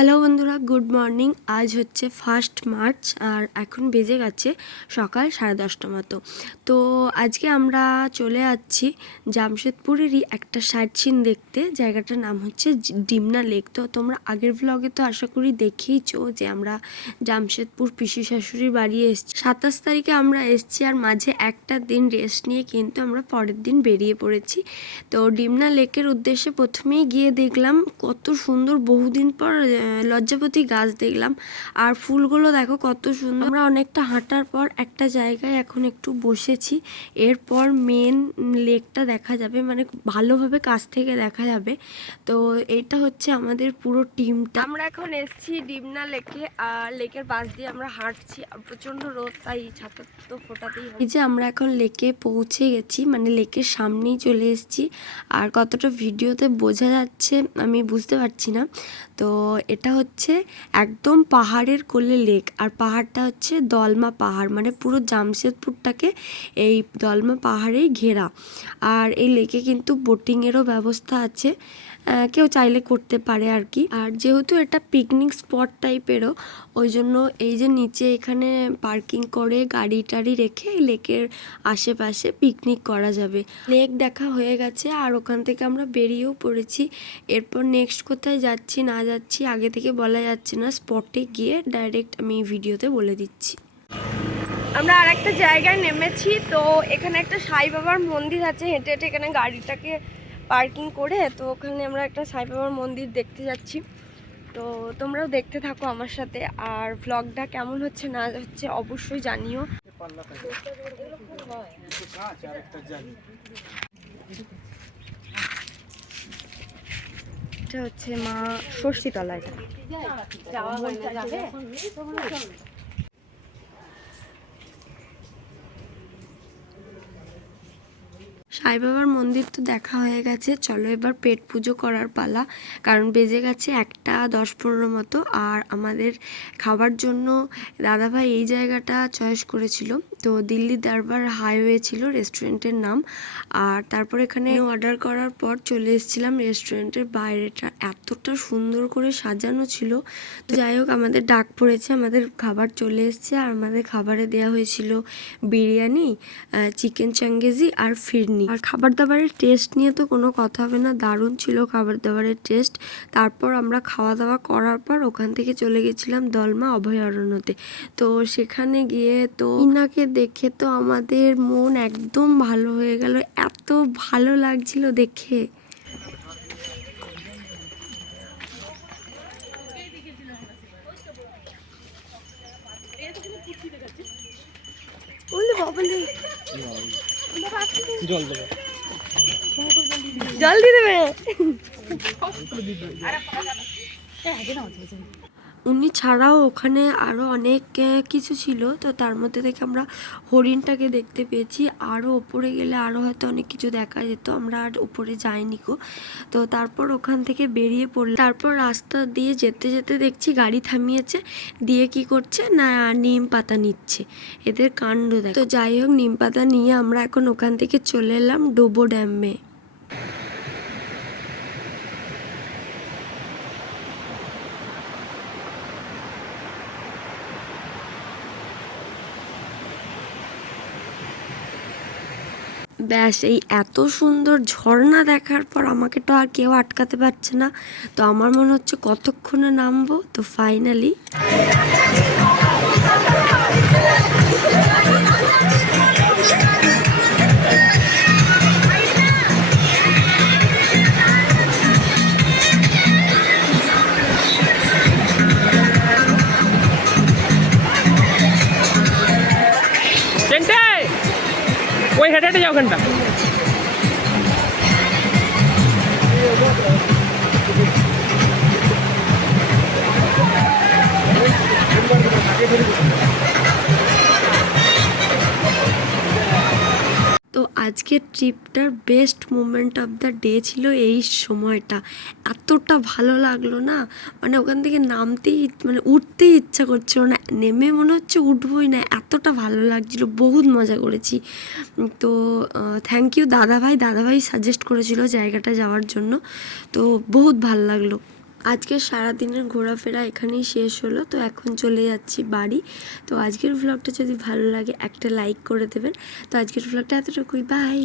Hello বন্ধুরা, good morning. আজ হচ্ছে 1 মার্চ আর এখন বেজে গেছে সকাল 10:30 মতো। তো আজকে আমরা চলে যাচ্ছি জামশেদপুরেরই একটা সাইট সিন দেখতে। জায়গাটার নাম হচ্ছে ডিমনা লেক। তো তোমরা আগের ব্লগে তো আশা করি দেখেইছো যে আমরা জামশেদপুর পিসি শাশুড়ির বাড়ি এসেছি। 27 তারিখে আমরা এসেছি আর মাঝে একটা দিন রেস্ট নিয়ে কিন্তু আমরা পরের দিন বেরিয়ে পড়েছি। তো ডিমনা লেকের উদ্দেশ্যে প্রথমেই গিয়ে দেখলাম কত সুন্দর, বহুদিন পর লজ্জাপতি গাছ দেখলাম আর ফুলগুলো দেখো কত সুন্দর। আমরা অনেকটা হাঁটার পর একটা জায়গায় এখন একটু বসেছি। এরপর মেন লেকটা দেখা যাবে, মানে ভালোভাবে কাছ থেকে দেখা যাবে। তো এটা হচ্ছে আমাদের পুরো টিমটা। আমরা এখন এসেছি ডিমনা লেকে আর লেকের পাশ দিয়ে আমরা হাঁটছি। প্রচন্ড রোদ, তাই ছাতা তো ফোটাতেই হয়। এই যে আমরা এখন লেকে পৌঁছে গেছি, মানে লেকের সামনেই চলে এসেছি। আর কতটা ভিডিওতে বোঝা যাচ্ছে আমি বুঝতে পারছি না। তো এটা হচ্ছে একদম পাহাড়ের কোলে লেক, আর পাহাড়টা হচ্ছে দলমা পাহাড়, মানে পুরো জামশেদপুরটাকে এই দলমা পাহাড়েই ঘেরা। আর এই লেকে কিন্তু বোটিংয়েরও ব্যবস্থা আছে, কেউ চাইলে করতে পারে আর কি। আর যেহেতু এটা পিকনিক স্পট টাইপেরও, ওই জন্য এই যে নিচে এখানে পার্কিং করে গাড়ি টাড়ি রেখে এই লেকের আশেপাশে পিকনিক করা যাবে। লেক দেখা হয়ে গেছে আর ওখান থেকে আমরা বেরিয়েও পড়েছি। এরপর নেক্সট কোথায় যাচ্ছি না যাচ্ছি আগে থেকে বলা যাচ্ছে না, স্পটে গিয়ে ডাইরেক্ট আমি ভিডিওতে বলে দিচ্ছি। আমরা আর একটা জায়গায় নেমেছি। তো এখানে একটা সাই বাবার মন্দির আছে, হেঁটে হেঁটে এখানে গাড়িটাকে পার্কিং করে তো ওখানে আমরা একটা সাই বাবার মন্দির দেখতে যাচ্ছি। তো তোমরাও দেখতে থাকো আমার সাথে, আর ভ্লগটা কেমন হচ্ছে না হচ্ছে অবশ্যই জানিও। এটা হচ্ছে মা ষষ্ঠীতলা। এটা সাই বাবার মন্দির তো দেখা হয়ে গেছে, চলো এবার পেট পুজো করার পালা। কারণ বেজে গেছে 1:10-15 মতো। আর আমাদের খাবার জন্য দাদাভাই এই জায়গাটা চয়েস করেছিল। তো দিল্লি দরবার হাইওয়ে ছিল রেস্টুরেন্টের নাম। আর তারপর এখানে অর্ডার করার পর চলে এসেছিলাম রেস্টুরেন্টের বাইরেটা, এতটা সুন্দর করে সাজানো ছিল। তো যাই হোক, আমাদের ডাক পড়েছে, আমাদের খাবার চলে এসছে। আর আমাদের খাবারে দেওয়া হয়েছিল বিরিয়ানি, চিকেন চাঙ্গেজি আর ফিরনি। আর খাবার দাবারের টেস্ট নিয়ে তো কোনো কথা হবে না, দারুণ ছিল খাবার দাবারের টেস্ট। তারপর আমরা খাওয়া দাওয়া করার পর ওখান থেকে চলে গেছিলাম দলমা অভয়ারণ্যতে। তো সেখানে গিয়ে তো ইনাকে দেখে তো আমাদের মন একদম ভালো হয়ে গেল, এত ভালো লাগছিল দেখে। জল দিয়ে দেবে। উনি ছাড়াও ওখানে আরও অনেক কিছু ছিল। তো তার মধ্যে থেকে আমরা হরিণটাকে দেখতে পেয়েছি। আরও ওপরে গেলে আরও হয়তো অনেক কিছু দেখা যেত, আমরা আর উপরে যাইনি গো। তো তারপর ওখান থেকে বেরিয়ে পড়লাম। তারপর রাস্তা দিয়ে যেতে যেতে দেখছি গাড়ি থামিয়েছে, দিয়ে কি করছে না নিম পাতা নিচ্ছে। এদের কাণ্ড দেখ। তো যাই হোক, নিম পাতা নিয়ে আমরা এখন ওখান থেকে চলে এলাম ডোবো ড্যামে। ব্যাস, এই এত সুন্দর ঝর্ণা দেখার পর আমাকে তো আর কেউ আটকাতে পারছে না। তো আমার মনে হচ্ছে কতক্ষণে নামবো। তো ফাইনালি ওই হেঁটে হেঁটে যাও ওখানটা। তো আজকের ট্রিপটার best moment of the day ছিল এই সময়টা। এতটা ভালো লাগলো না, মানে ওখান থেকে নামতেই মানে উঠতেই ইচ্ছা করছিল না, নেমে মনে হচ্ছে উঠবই না, এতটা ভালো লাগছিল, বহুত মজা করেছি। তো থ্যাংক ইউ দাদাভাই সাজেস্ট করেছিল জায়গাটা যাওয়ার জন্য। তো বহুত ভালো লাগলো। আজকের সারাদিনের ঘোরাফেরা এখানেই শেষ হলো। তো এখন চলে যাচ্ছি বাড়ি। তো আজকের ভ্লগটা যদি ভালো লাগে একটা লাইক করে দেবেন। তো আজকের ভ্লগটা এতটুকুই, বাই।